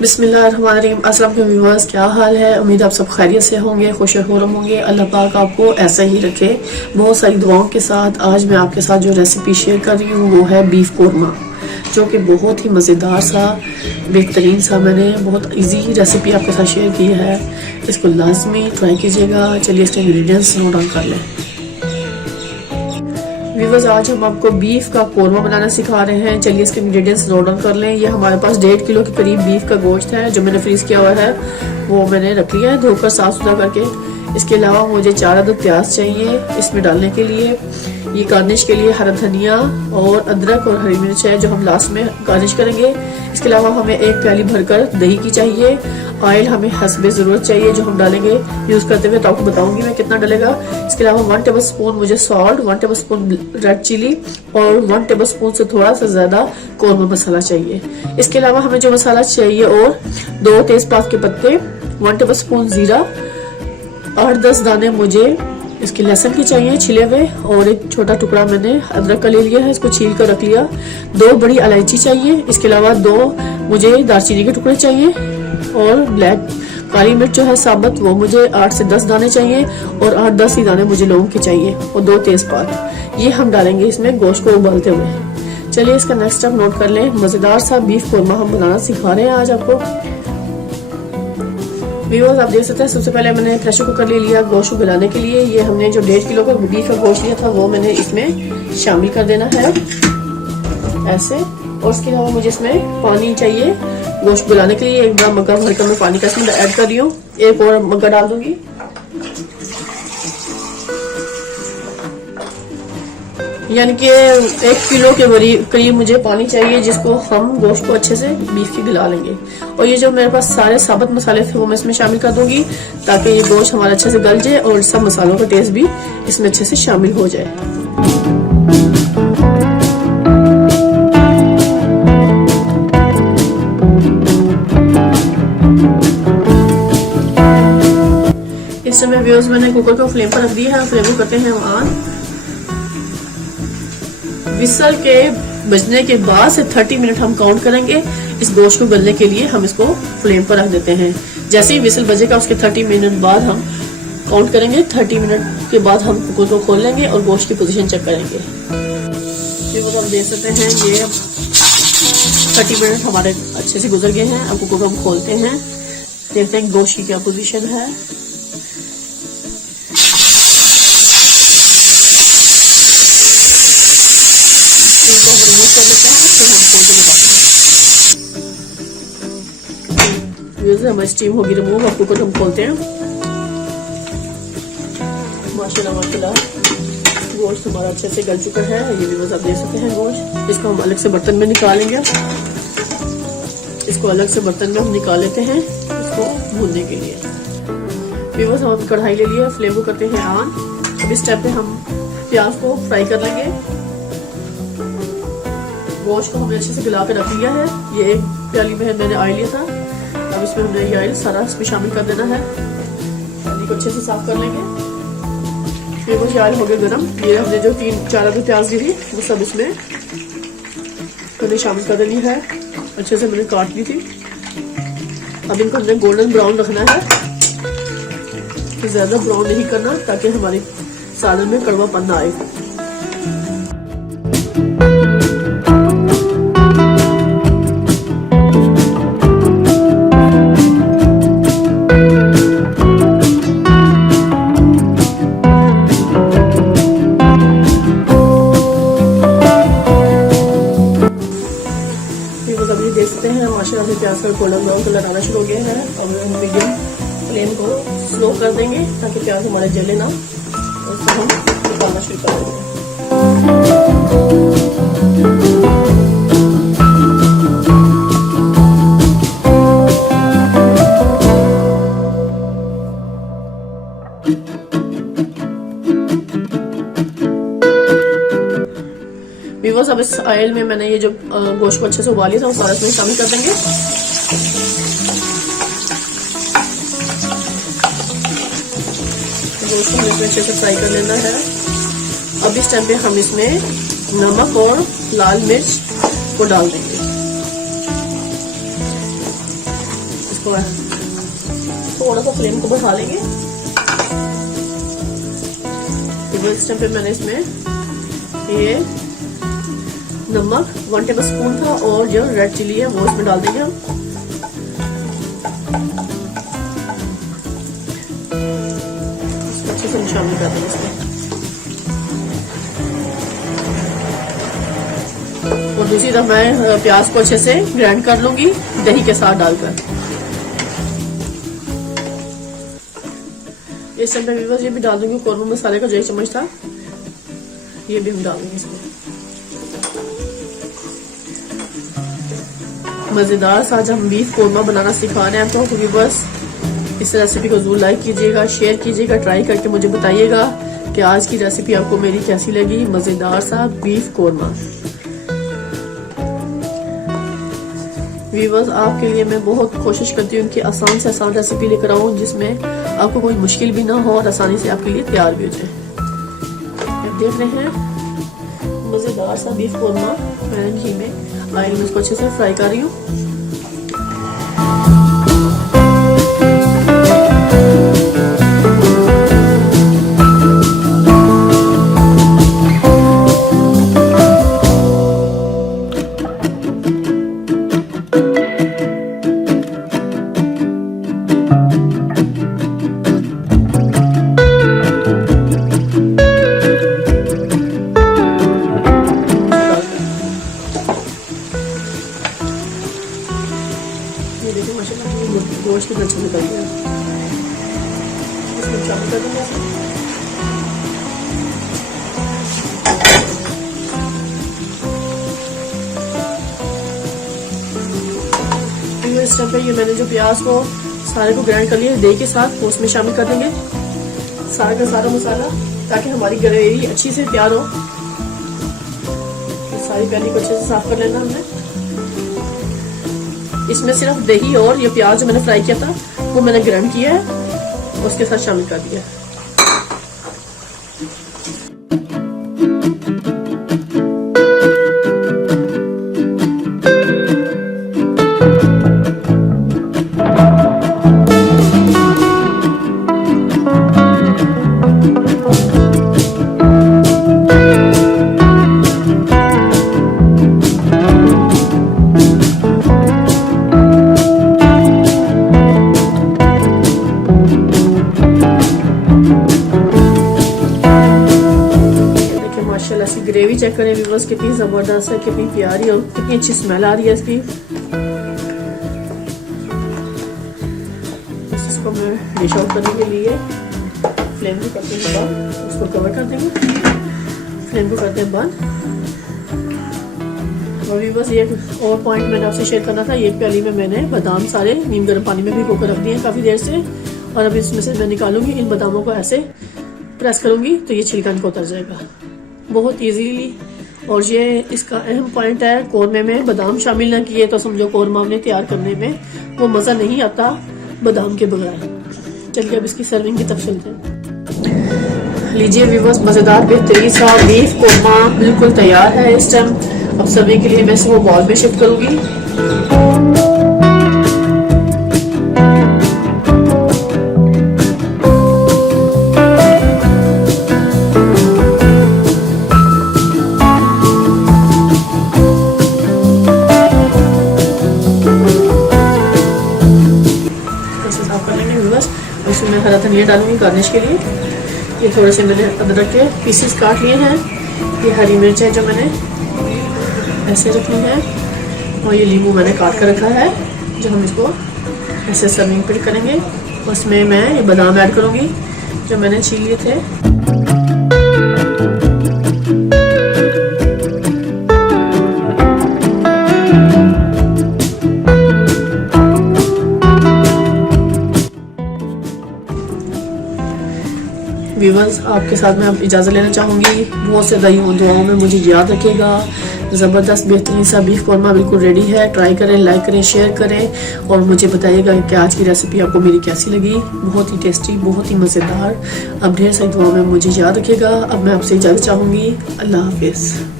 बिस्मिल्लाहिर्रहमानिर्रहीम। अस्सलाम वालेकुम व्यूअर्स, क्या हाल है? उम्मीद आप सब खैरियत से होंगे, खुश खुरम होंगे। अल्लाह पाक आपको ऐसा ही रखे। बहुत सारी दुआओं के साथ आज मैं आपके साथ जो रेसिपी शेयर कर रही हूँ वो है बीफ कोरमा, जो कि बहुत ही मज़ेदार सा, बेहतरीन सा, मैंने बहुत इजी रेसिपी आपके साथ शेयर की है। इसको लाजमी ट्राई कीजिएगा। चलिए इसके इंग्रेडिएंट्स नोट डाउन कर लें। व्यूअर्स, आज हम आपको बीफ का कोरमा बनाना सिखा रहे हैं। चलिए इसके इंग्रेडिएंट्स नोट डाउन कर लें। ये हमारे पास 1.5 किलो के करीब बीफ का गोश्त है, जो मैंने फ्रीज किया हुआ है, वो मैंने रख लिया है धोकर साफ सुथरा करके। इसके अलावा मुझे 4 अदद प्याज चाहिए इसमें डालने के लिए। ये गार्निश के लिए हरा धनिया और अदरक और हरी मिर्च है, जो हम लास्ट में गार्निश करेंगे। इसके अलावा हमें 1 प्याली भरकर दही की चाहिए। ऑयल हमें हस्बे ज़रूरत चाहिए, जो हम डालेंगे यूज़ करते हुए, तो आपको बताऊंगी मैं कितना डलेगा। इसके अलावा 1 टेबल स्पून मुझे salt, 1 tablespoon red chilli और 1 टेबल स्पून से थोड़ा सा ज़्यादा कोरमा मसाला चाहिए। इसके अलावा हमें जो मसाला चाहिए और 2 तेज़पात के पत्ते, 1 टेबल स्पून ज़ीरा, 8-10 दाने मुझे इसके लहसुन की चाहिए छिले हुए, और एक छोटा टुकड़ा मैंने अदरक का ले लिया है, इसको छील कर रख लिया। 2 बड़ी इलायची चाहिए। इसके अलावा 2 मुझे दालचीनी के टुकड़े चाहिए, और ब्लैक काली मिर्च जो है साबुत, वो मुझे 8 से 10 दाने चाहिए, और 8-10 ही दाने मुझे लौंग के चाहिए, और 2 तेजपात। ये हम डालेंगे इसमें गोश्त को उबालते हुए। चलिए इसका नेक्स्ट स्टेप नोट कर लें। मजेदार सा बीफ कोरमा हम बनाना सिखा रहे हैं आज आपको। व्यूअर्स, आप देख सकते हैं, सबसे पहले मैंने प्रेशर कुकर ले लिया गोश्त को गलाने के लिए। ये हमने जो 1.5 किलो का बीफ का गोश्त लिया था, वो मैंने इसमें शामिल कर देना है ऐसे। और इसके अलावा मुझे इसमें पानी चाहिए गोश्त गलाने के लिए। एक बड़ा मग्गा भरकर मैं पानी का इसमें ऐड कर रही हूँ। एक और मग्गा डाल दूंगी। यानी कि 1 किलो के करीब मुझे पानी चाहिए, जिसको हम गोश्त को अच्छे से बीफ की गला लेंगे। और ये जो मेरे पास सारे साबुत मसाले थे, वो मैं इसमें शामिल कर दूंगी, ताकि ये गोश्त हमारा अच्छे से गल जाए और सब मसालों का टेस्ट भी इसमें अच्छे से शामिल हो जाए। इस समय व्यूअर्स मैंने कुकर को फ्लेम पर रख दिया है। फ्लेम को करते हैं ऑन। विसल के बजने के बाद से 30 मिनट हम काउंट करेंगे। इस गोश्त को गलने के लिए हम इसको फ्लेम पर रख देते हैं। जैसे ही विसल बजेगा, उसके 30 मिनट बाद हम काउंट करेंगे। 30 मिनट के बाद हम कुकर को खोल लेंगे और गोश्त की पोजीशन चेक करेंगे। ये हम देख सकते हैं, ये 30 मिनट हमारे अच्छे से गुजर गए हैं। अब कुकर को हम खोलते हैं, देखते हैं गोश्त की क्या पोजीशन है। हमारी स्टीम होगी रिमूव। अब कुकर हम खोलते हैं। माशाल्लाह माशाल्लाह गोश्त हमारा अच्छे से गल चुका है। ये भी आप देख सकते हैं गोश्त। इसको हम अलग से बर्तन में निकालेंगे। इसको अलग से बर्तन में हम निकाल लेते हैं इसको भूनने के लिए। व्यूअर्स, हम कढ़ाई ले लिया, फ्लेम को करते हैं ऑन। अब इस स्टेप पे हम प्याज को फ्राई कर लेंगे। गोश्त को हमने अच्छे से गला के रख लिया है। ये 1 प्याली में मैंने ऑयल लिया था। अब इसमें हमने ये ऑयल सारा इसमें शामिल कर देना है। पानी को अच्छे से साफ कर लेंगे। फिर वो ऑयल हो गया गरम। ये हमने जो 3-4 अदद प्याज ली थी, वो सब इसमें मैंने शामिल कर देनी है। अच्छे से मैंने काट ली थी। अब इनको हमने गोल्डन ब्राउन रखना है, तो ज्यादा ब्राउन नहीं करना, ताकि हमारी सालन में कड़वापन ना आए। देख सकते हैं माशाल्लाह से प्याज का गोल्डन ब्राउन कलर आना शुरू हो गया है। और हम मीडियम फ्लेम को स्लो कर देंगे, ताकि प्याज हमारे जले ना, और उसको हम निकालना शुरू कर देंगे। व्यूअर्स, अब इस ऑयल में मैंने ये जो गोश्त को अच्छे से उबाली था, वो सारा इसमें शामिल कर देंगे। गोश्त को इसमें अच्छे से फ्राई कर लेना है। अब इस टाइम पे हम इसमें नमक और लाल मिर्च को डाल देंगे। इसको थोड़ा सा फ्लेम को बढ़ा लेंगे। इस टाइम पे मैंने इसमें ये नमक 1 टेबल स्पून था और जो रेड चिली है वो इसमें डाल देंगे हम। इसको अच्छे से शामिल कर देंगे इसमें। और दूसरी तरफ मैं प्याज को अच्छे से ग्राइंड कर लूंगी दही के साथ डालकर। इस टाइम पे बस ये भी डाल दूंगी कौरमा मसाले का जो 1 चम्मच था, ये भी हम डाल देंगे इसमें। मजेदार सा जब हम बीफ कौरमा बनाना सिखा रहे हैं तो बस इस रेसिपी को जरूर लाइक कीजिएगा, शेयर कीजिएगा, ट्राई करके मुझे बताइएगा कि आज की रेसिपी आपको मेरी कैसी लगी। मजेदार सा बीफ कौरमा। व्यूअर्स, आपके लिए मैं बहुत कोशिश करती हूँ कि आसान से आसान रेसिपी लेकर आऊँ जिसमें आपको कोई मुश्किल भी ना हो और आसानी से आपके लिए तैयार भी हो जाए। आप देख रहे हैं मजेदार सा बीफ कौरमा मैं घी में ऑयल में इसको अच्छे से फ्राई कर रही हूँ। ये देखिए माशाल्लाह गोश्त कितना अच्छा निकल गया। इसमें शामिल कर देंगे। इस टाइम पे ये मैंने जो प्याज को सारे को ग्राइंड कर लिया दही के साथ, उसमें शामिल कर देंगे सारा का सारा मसाला ताकि हमारी ग्रेवी अच्छी से तैयार हो। सारी पैनी को अच्छे से साफ कर लेना हमने। इसमें सिर्फ दही और ये प्याज जो मैंने फ्राई किया था वो मैंने ग्राइंड किया है, उसके साथ शामिल कर दिया। माशाल्लाह इसकी ग्रेवी चेक करें व्यूअर्स, कितनी ज़बरदस्त है, कितनी प्यारी और कितनी अच्छी स्मेल आ रही है इसकी। इसको मैं डिश आउट करने के लिए फ्लेम को करते हैं बंद, उसको कवर कर देंगे, फ्लेम को करते हैं बंद। और व्यूअर्स ये और पॉइंट मैंने आपसे शेयर करना था, एक प्याली में मैंने बादाम सारे नीम गर्म पानी में भिगो कर रख दिए हैं काफ़ी देर से, और अब इसमें से मैं निकालूंगी इन बादामों को ऐसे प्रेस करूंगी तो ये छिलका इनको उतर जाएगा बहुत इजीली। और ये इसका अहम पॉइंट है, कौरमे में बादाम शामिल ना किए तो समझो कौरमा अपने तैयार करने में वो मज़ा नहीं आता बादाम के बगैर। चलिए अब इसकी सर्विंग की तरफ चलते हैं। लीजिए व्यूअर्स, मज़ेदार बेहतरीन सा बीफ कौरमा बिल्कुल तैयार है इस टाइम। अब सर्विंग के लिए मैं इसे वो बॉल में शिफ्ट करूँगी। इसमें मैं हरा धनिया डालूंगी गार्निश के लिए। ये थोड़े से मैंने अदरक के पीसेस काट लिए हैं। ये हरी मिर्च है जो मैंने ऐसे रखी है, और ये नींबू मैंने काट कर रखा है जो हम इसको ऐसे सर्विंग पे करेंगे। उसमें मैं ये बादाम ऐड करूँगी जो मैंने छील लिए थे। व्यूअर्स, आपके साथ मैं अब इजाज़त लेना चाहूँगी। बहुत से दुआओं में मुझे याद रखिएगा। ज़बरदस्त बेहतरीन सा बीफ कौरमा बिल्कुल रेडी है। ट्राई करें, लाइक करें, शेयर करें और मुझे बताइएगा कि आज की रेसिपी आपको मेरी कैसी लगी। बहुत ही टेस्टी, बहुत ही मज़ेदार। अब ढेर सारी दुआओं में मुझे याद रखिएगा। अब मैं आपसे इजाज़त चाहूँगी। अल्लाह हाफिज़।